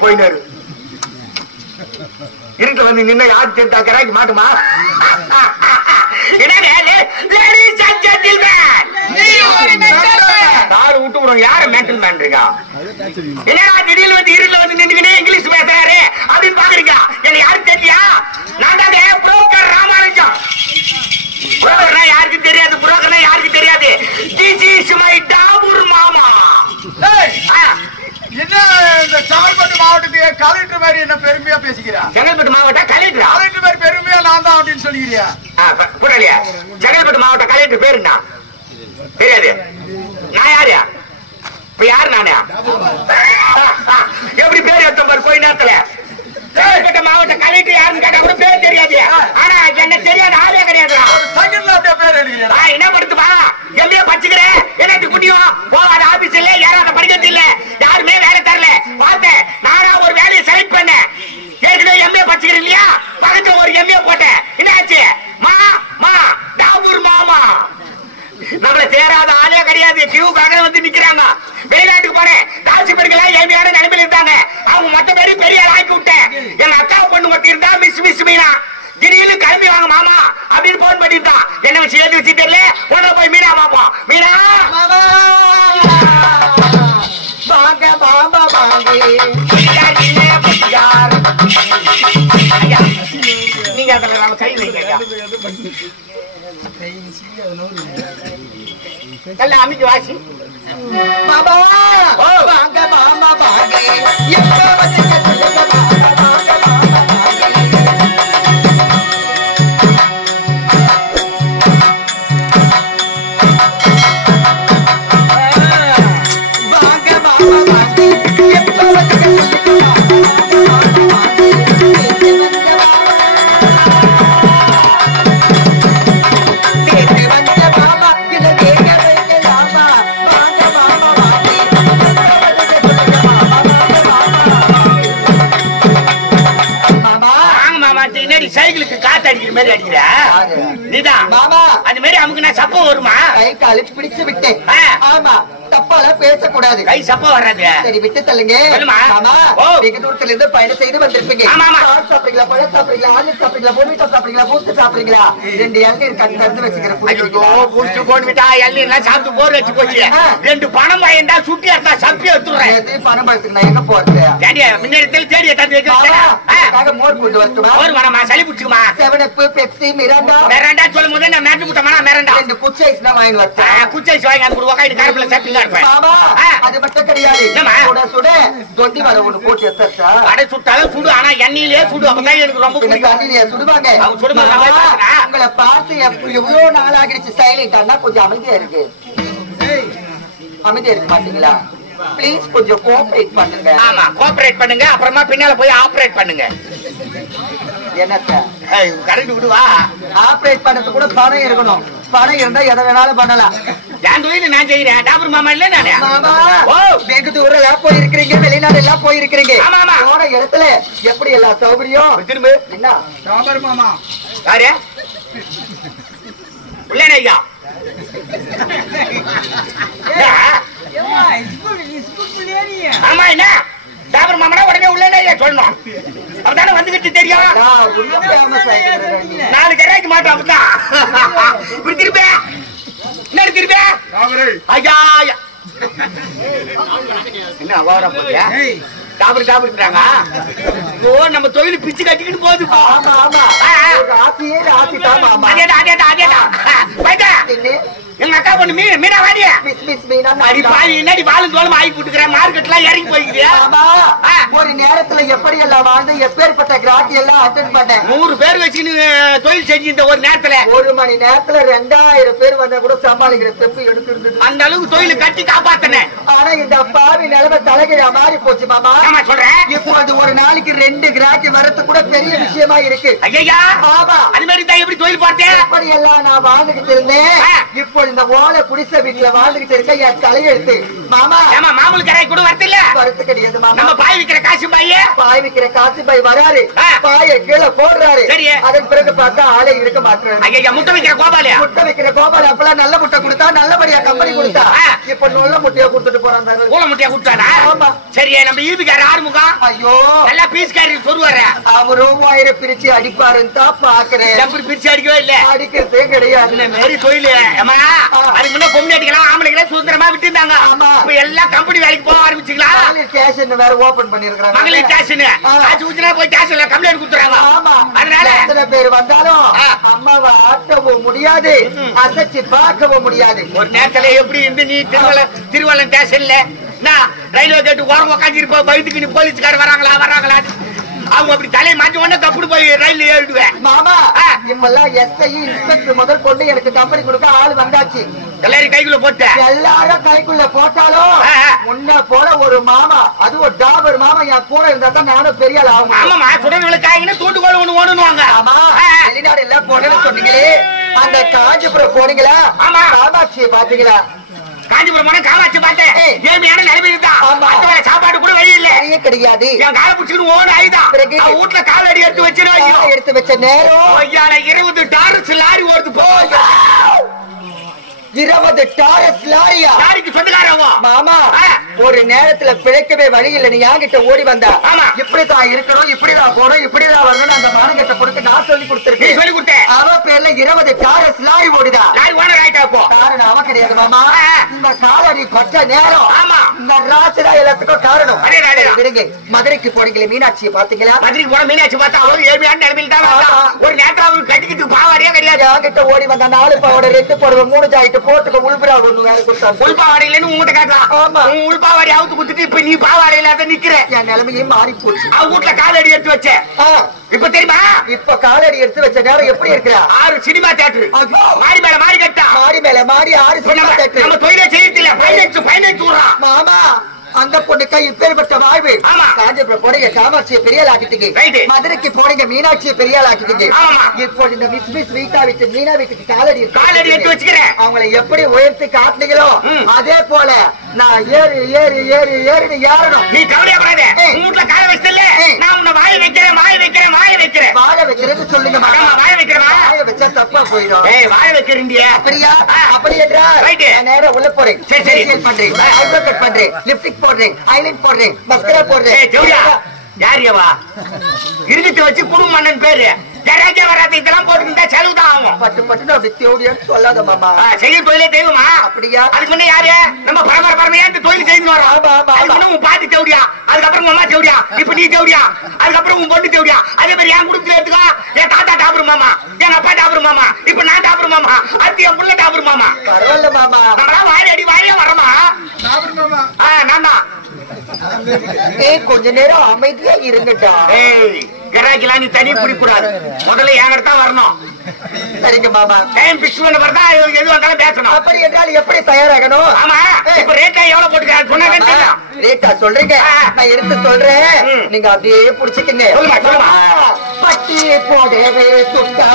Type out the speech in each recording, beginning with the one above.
போயினாரு இருக்க வந்து நின்ன யாரு தெரிஞ்சா கராக்கி மாட்டுமா காரு விட்டு விடும் யார மென்டல் மேன் இருக்கா என்னடா திடீர்னு வந்து இருல வந்து நின்னுக்கினே இங்கிலீஷ் பேசுறாரு அப்படின்னு பாக்குறீங்க எனக்கு யாரு தெரியா நான் தாங்க புரோக்கர் ராமானுஜம் புரோக்கர்னா யாருக்கு தெரியாது புரோக்கர்னா யாருக்கு தெரியாது திஸ் இஸ் மை டாபூர் மாமா என்ன இந்த செங்கல்பட்டு மாவட்டத்துக்கு கலெக்டர் மாதிரி என்ன பெருமையா பேசிக்கிறா செங்கல்பட்டு மாவட்ட கலெக்டர் கலெக்டர் மாதிரி பெருமையா நான் தான் அப்படின்னு சொல்லிக்கிறியா புரியலையா செங்கல்பட்டு மாவட்ட கலெக்டர் பேரு என்ன தெரியாது நான் யாரு இப்ப யாரு நானே எப்படி பேர் எடுத்த போய் நேரத்துல செங்கல்பட்டு மாவட்ட கலெக்டர் யாருன்னு கேட்டா கூட பேர் தெரியாது ஆனா என்ன தெரியாது ஆளே கிடையாது பேர் எழுதுறா என்ன படுத்துப்பா எம்ஏ படிச்சுக்கிறேன் எனக்கு குட்டியும் போகாத ஆபீஸ் இல்ல யாராவது படிக்கிறது இல்ல யாருமே வேலை தரல பார்த்தேன் நானா ஒரு வேலையை செலக்ட் பண்ணேன் ஏற்கனவே எம்ஏ படிச்சுக்கிறேன் இல்லையா பக்கத்துல ஒரு எம்ஏ போட்டேன் என்ன ஆச்சு மா டாபூர் மாமா நம்மள சேராத ஆளே கிடையாது கியூக்காக வந்து நிக்கிறாங்க வெளிநாட்டுக்கு போனேன் தாசி பெருக்கலாம் ஏழ்மையான நிலைமையில இருந்தாங்க அவங்க மொத்த பேரு பெரிய ஆள் ஆக்கி விட்டேன் எங்க அக்கா பொண்ணு மத்தி இருந்தா மிஸ் மீனா திடீர்னு கிளம்பி வாங்க மாமா அப்படின்னு போன் பண்ணிட்டான் என்ன வச்சு எழுதி வச்சு தெரியல உடனே போய் மீனா பாப்போம் மீனா வாங்க மாமா வாங்க நீங்க அதில் நம்ம கை வைக்க நல்லா அமைக்க வாசி மாமா வாங்க மாமா வாங்க எப்ப வந்து சைக்கிளுக்கு காத்து அடிக்கிற மாதிரி அடிக்கிற நீதான் மாமா அந்த மாதிரி நமக்கு நான் சப்பம் வருமா கை காலு பிடிச்சு விட்டேன் ஆமா தப்பால பேசக்கூடாது கை சப்பம் வராது சரி விட்டு தள்ளுங்க மாமா வெகு தூரத்துல இருந்து பயணம் செய்து வந்திருப்பீங்க சாப்பிடுறீங்களா பழம் சாப்பிடுறீங்களா ஆலு சாப்பிடுறீங்களா போமிட்டா சாப்பிடுறீங்களா பூஸ்ட் சாப்பிடுறீங்களா 2 இளநீர் கண்டு வச்சுக்கிறேன் பூஸ்ட் போன்விட்டா இளநீர்லாம் சாப்பிட்டு போர் வச்சு போச்சு 2 பணம் வாங்கிட்டா சுட்டி எடுத்தா சப்பி எடுத்துறேன் பணம் பழத்துக்கு நான் எங்க போறது ஏண்டியா முன்னேறத்தில் தேடி எடுத்து வைக்கிறேன் மோர் கொண்டு வரட்டுமா மோர் வேணாமா சளி பிடிச்சுக்குமா 7up பெப்சி மிராண்டா சொல்லும் போது நான் மேட்டு முட்டமா மிராண்டா 2 குச்சி ஐஸ் தான் வாங்கி வச்சேன் குச்சி ஐஸ் வாங்கி அந்த உக்காந்து கருப்புல சப்பிங்க இருப்பேன் மாமா அது மட்டும் கிடையாது சுட சுட தொண்டி வர ஒன்னு போட்டு எடுத்தா அட சுட்டாலும் சுடு ஆனா எண்ணெயிலே சுடு அப்பதான் எனக்கு ரொம்ப பிடிக்கும் எண்ணெயிலே சுடுவாங்க அவங்க சுடுவாங்க உங்களை பார்த்து எவ்வளவு நாள் ஆகிடுச்சு சைலண்டா கொஞ்சம் அமைதியா இருக்கு அமைதியா இருக்கு பாத்தீங்களா ப்ளீஸ் கொஞ்சம் கோஆபரேட் பண்ணுங்க ஆமா கோஆபரேட் பண்ணுங்க அப்புறமா பின்னால போய் ஆபரேட் பண்ணுங்க என்னத்த கரெக்ட் விடுவா ஆபரேட் பண்ணது கூட பணம் இருக்கணும் பணம் இருந்தா எதை வேணாலும் பண்ணலாம் என் தொழில் நான் செய்யறேன் டாபர் மாமா இல்ல நானே மாமா வெகு தூரம் எல்லாம் போயிருக்கிறீங்க வெளிநாடு எல்லாம் போயிருக்கிறீங்க போன இடத்துல எப்படி எல்லா சௌகரியம் திரும்ப என்ன டாபர் மாமா யாரு உள்ளே ஐயா ஆமா என்ன டாபர் மாமனா உடனே உள்ளே சொல்லணும் அப்பதானே வந்துகிட்டு தெரியும் 4 கரைக்கு மாட்டோம் அப்பதான் இப்படி திருப்ப என்ன திருப்ப ஐயா என்ன அவாரா போறியா டாபர் டாபர்ன்றாங்க ஓ நம்ம தொழில் பிச்சு கட்டிக்கிட்டு போகுது ஆமா ஆமா ஆசி ஆசி தாமா அதேடா அதேடா அதேடா பைடா எங்க அக்கா பொண்ணு மீனா வாடியா அடி பாவி என்னடி வாழும் தோளம் ஆகி போட்டுக்கிறேன் மார்க்கெட்ல இறங்கி போய்க்கிறியா ஒரு நேரத்துல எப்படி எல்லாம் வாழ்ந்து எப்பேற்பட்ட கிராக்கி எல்லாம் அட்டெண்ட் பண்ணேன் 100 பேர் வச்சுன்னு தொழில் செஞ்சு இந்த ஒரு நேரத்துல 1 மணி நேரத்துல 2000 பேர் வந்தா கூட சமாளிக்கிற தெப்பு எடுக்கிறது அந்த அளவுக்கு தொழில் கட்டி காப்பாத்தினேன். ஆனா இந்த பாவி நிலைமை தலைகீழா மாறி போச்சு மாமா. ஆமா சொல்றேன். இப்போ அது ஒரு நாளைக்கு 2 கிராக்கி வரது கூட பெரிய விஷயமா இருக்கு. ஐயா ஆமா அது மாதிரி தான் எப்படி தொழில் பார்த்தேன் அப்படி எல்லாம் நான் வாழ்ந்துகிட்டு இருந்தேன். இப்போ இந்த ஓலை குடிசை வீட்டுல வாழ்ந்துகிட்டு இருக்க என் தலையெழுத்து மாமா. ஆமா மாமூல் கரை கூட வரது இல்ல வரது கிடையாது மாமா. நம்ம பாய் விக்கிற காசு பாய் வராரு பாய கீழே போடுறாரு. அதன் பிறகு பார்த்தா ஆளே இருக்க மாட்டாரு. ஐயா முட்டை வைக்கிற கோபாலியா முட்டை வைக்கிற கோபாலி அப்பெல்லாம் நல்ல முட்டை கொடுத்தா நல்லபடியா கம்பெனி கொடுத்தா இப்ப நல்ல முட்டையா கொடுத்துட்டு போறாங்க. கோல முட்டையா கொடுத்தாரா? ஆமா. சரி நம்ம ஈபிக்கார ஆறுமுகம் ஐயோ நல்ல பீஸ்காரி சொல்லுவாரு. அவரு 3000 பிரிச்சு அடிப்பாருன்னு தான் பாக்குறேன். எப்படி பிரிச்சு அடிக்கவே இல்ல அடிக்கிறதே கிடையாது. இந்த மாதிரி தொழில் அம்மா அதுக்கு முன்ன பொம்பளை அடிக்கலாம் ஆம்பளைங்களே சுதந்திரமா விட்டு இருந்தாங்க. இப்ப எல்லாம் கம்பெனி வேலைக்கு போக ஆரம்பிச்சுங்களா? ஸ்டேஷன் வேற ஓபன் பண்ணிருக்காங்க. மகளிர் ஸ்டேஷன் காசு ஊத்துனா போய் ஸ்டேஷன்ல கம்ப்ளைண்ட் கொடுத்துறாங்க. அதனால எத்தனை பேர் வந்தாலும் அம்மாவை ஆட்டவும் முடியாது அசைச்சு பார்க்கவும் முடியாது. ஒரு நேரத்துல எப்படி இருந்து நீ திருவள்ளம் ஸ்டேஷன்ல ரயில்வே கேட்டு ஓரம் உட்காந்து இருப்ப பயத்துக்கு நீ போலீஸ்கார வராங்களா அவங்க அப்படி தலையை மாற்றி உடனே தப்புடு போய் ரயில் ஏறிடுவேன். மாமா இப்பெல்லாம் எஸ்ஐ இன்ஸ்பெக்டர் முதல் கொண்டு எனக்கு கம்பெனி கொடுக்க ஆள் வந்தாச்சு. எல்லாரும் கைக்குள்ள போட்ட எல்லாரும் கைக்குள்ள போட்டாலும் முன்ன போல ஒரு மாமா அது ஒரு டாபர் மாமா என் கூட இருந்தா தான் நானும் பெரிய ஆள் ஆகும். ஆமாமா சுடர்களுக்காக தூண்டுகோல் ஒண்ணு ஓடுவாங்க. ஆமா வெளிநாடு எல்லாம் போனேன்னு சொன்னீங்களே அந்த காஞ்சிபுரம் போனீங்களா? ஆமா காமாட்சியை பாத்தீங்களா? காஞ்சிபுரம் போன காமாட்சி பார்த்தேன். ஏழ்மையான நிலைமை இருந்தா சாப்பாடு கூட வழி இல்ல கிடையாது. என் காலை பிடிச்சிட்டு ஓன ஆயுதான் வீட்டுல கால் அடி எடுத்து வச்சிருவாங்க. எடுத்து வச்ச நேரம் 20 டாரஸ் லாரி ஓடுது போ 20 டாரஸ் லாரியா? லாரிக்கு சொந்தக்காரவங்க மாமா ஒரு நேரத்துல பிழைக்கவே வழி இல்ல. நீ யாங்கிட்ட ஓடி வந்தா இப்படிதான் இருக்கணும் இப்படிதான் போகணும் இப்படிதான் வரணும் அந்த மானங்கட்ட கொடுத்து நான் சொல்லி கொடுத்திருக்கேன். சொல்லி கொடுத்தேன். அவ பேர்ல 20 டாரஸ் லாரி ஓடுதா? லாரி ஓனர் ஆயிட்டா போ. காரணம் அவ கிடையாது மாமா. இந்த காலடி பச்சை நேரம் ஆமா இந்த ராசிடா எல்லாத்துக்கும் காரணம். விடுங்க மதுரைக்கு போனீங்களே மீனாட்சியை பாத்தீங்களா? மதுரைக்கு போன மீனாட்சி பார்த்தா அவரு ஏழ்மையான நிலைமையில் தான் ஒரு நேரத்துல அவருக்கு கட்டிக்கிட்டு பாவாடியே கிடையாது. யாங்கிட்ட ஓடி வந்த 4 பாவோட 2 போடுவோம் 3 ஜாயிட்டு போட்டுக்க உள்புறா ஒண்ணு வேற கொடுத்தாங்க. உள்பாவாடையிலன்னு உங்ககிட்ட கேட்கலாம். ஆமா உள்பாவாடி அவுத்து குடுத்துட்டு இப்ப நீ பாவாடை இல்லாத நிக்கிற. என் நிலைமையும் மாறி போச்சு. அவ வீட்டுல காலடி எடுத்து வச்ச இப்ப தெரியுமா? இப்ப காலடி எடுத்து வச்ச நேரம் எப்படி இருக்கிறா? 6 சினிமா தியேட்டர் மாடி மேல மாடி கட்டா மாடி மேல மாடி 6 சினிமா தியேட்டர். நம்ம தொழிலே செய்யறதில்ல ஃபைனான்ஸ் ஊரா மாமா அந்த பொண்ணுக்கா இப்பேற்பட்ட வாழ்வு. காஞ்சிபுரம் போனீங்க காமாட்சியை பெரியாள் ஆக்கிட்டீங்க. மதுரைக்கு போனீங்க மீனாட்சியை பெரியாள் ஆக்கிட்டீங்க. இப்போ இந்த மிஸ் வீட்டா வீட்டு மீனா வீட்டுக்கு காலடி எடுத்து வச்சுக்கிறேன். அவங்களை எப்படி உயர்த்தி காட்டினீங்களோ அதே போல நான் ஏறி ஏறி ஏறி ஏறி ஏறணும். நீ கவலையப்படாத. வீட்டுல கால வச்சல நான் உன்னை வாய வைக்கிறேன் வாய வைக்கிறது சொல்லுங்க. வாய வைக்கிறேன் வாய வச்சா தப்பா போயிடும். வாய வைக்கிறீங்க அப்படியா? அப்படி என்றால் நேரா உள்ள போறேன். சரி பண்றேன் அட்வொகேட் பண்றேன் லிப்ஸ்டிக் போடுறேன் ஐலைன் போடுறேன் மஸ்கரா போடுறேன். யாரியவா இருந்துட்டு வச்சு குடும்பம் பேரு யாராச்சும் வராது இதெல்லாம் போட்டு செலவுதான் ஆகும். பட்டு பட்டு அப்படி தேவையான்னு சொல்லாத மாமா. செய்ய தொழிலே தெய்வமா? அப்படியா? அதுக்கு முன்ன யாரு நம்ம பரம்பரையா இந்த தொழில் செய்து வரோம். அதுக்கு முன்ன உன் பாட்டி தேவடியா அதுக்கப்புறம் அம்மா தேவடியா இப்ப நீ தேவடியா அதுக்கப்புறம் உன் பொண்ணு தேவடியா அதே மாதிரி என் குடும்பத்துல எடுத்துக்கோ. என் தாத்தா டாபர் மாமா என் அப்பா டாபர் மாமா இப்ப நான் டாபர் மாமா அடுத்து என் புள்ள டாபர் மாமா. பரவாயில்ல மாமா நம்மளாம் வாரி அடி வாரியா வரமா டாபர் மாமா. நான் தான் கொஞ்ச நேரம் அமைதியா இருந்துட்டா. கிராக்கிலாம் நீ தனி பிடிக்கூடாது. முதல்ல என்கிட்ட தான் வரணும். சரிங்க மாமா. டைம் பிக்ஸ் பண்ண பிறகு தான் எது வந்தாலும் பேசணும். அப்படி என்றால் எப்படி தயாராகணும்? ஆமா இப்ப ரேட்டா எவ்வளவு போட்டுக்க சொன்னா ரேட்டா சொல்றீங்க நான் எடுத்து சொல்றேன். நீங்க அப்படியே புடிச்சுக்கங்க. சொல்லுமா பட்டி போடவே சுட்டா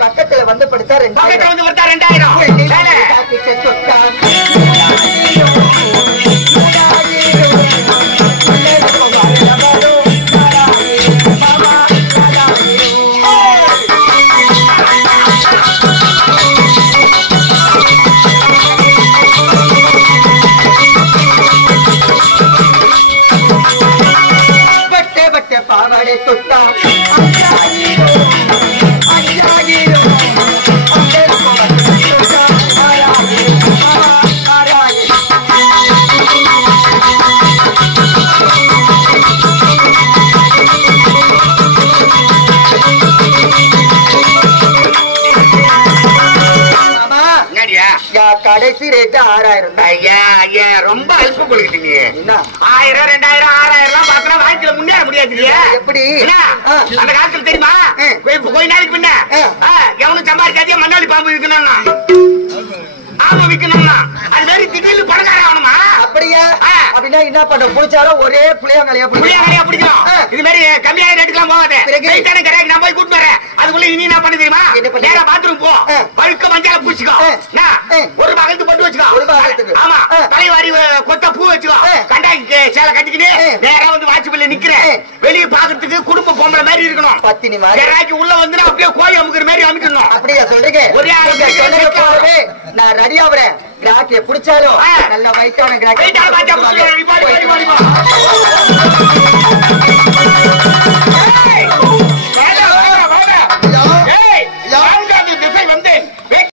பக்கத்துல வந்து படுத்தா 2000 2000 கடை தொட்டா ஐயாயிரோ ஐயாயிரோ கடைசி ரேட்டு 6000. ஐயா ஐயா ரொம்ப அல்ப கொடுக்குறீங்க. என்ன 1000 2000 6000 எல்லாம் பார்த்தா வாழ்க்கையில முன்னேற முடியாது. எப்படி அந்த காலத்துல தெரியுமா? கொஞ்ச நாளைக்கு முன்ன எவனும் சம்பாதிக்காதே மண்ணாளி பாம்பு விற்கணும்னா ஆமா விற்கணும்னா அது மாதிரி திடீர்னு பணக்கார ஆகணுமா? அப்படியா? அப்படின்னா என்ன பண்ண புடிச்சாலும் ஒரே புளியாங்கலையா பிடிக்கும். இது மாதிரி கம்மியான ரேட்டுக்கெல்லாம் போகாது. கடைக்கு நான் போய் கூட்டு வரேன். அதுக்குள்ள இனி என்ன பண்ண தெரியுமா? நேரா பாத்ரூம் போ, பழுக்க மஞ்சால பூச்சிக்கோ, ஒரு பகத்து பட்டு வச்சுக்கோ, ஆமா தலைவாரி கொத்த பூ வச்சுக்கோ, கண்டாக்கி சேலை கட்டிக்கிட்டு நேரா வந்து வாட்சிப்பில் நிக்கிறேன். வெளியே பாக்குறதுக்கு குடும்ப பொம்பளை மாதிரி இருக்கணும். பத்தினி மாதிரி உள்ள வந்து அப்படியே கோழி அமுக்குற மாதிரி அமுக்கணும். அப்படியா சொல்றீங்க? ஒரே ஆளு நான் ரெடியா வரேன். கிராக்கிய புடிச்சாலும் நல்ல வயிற்றான கிராக்கிய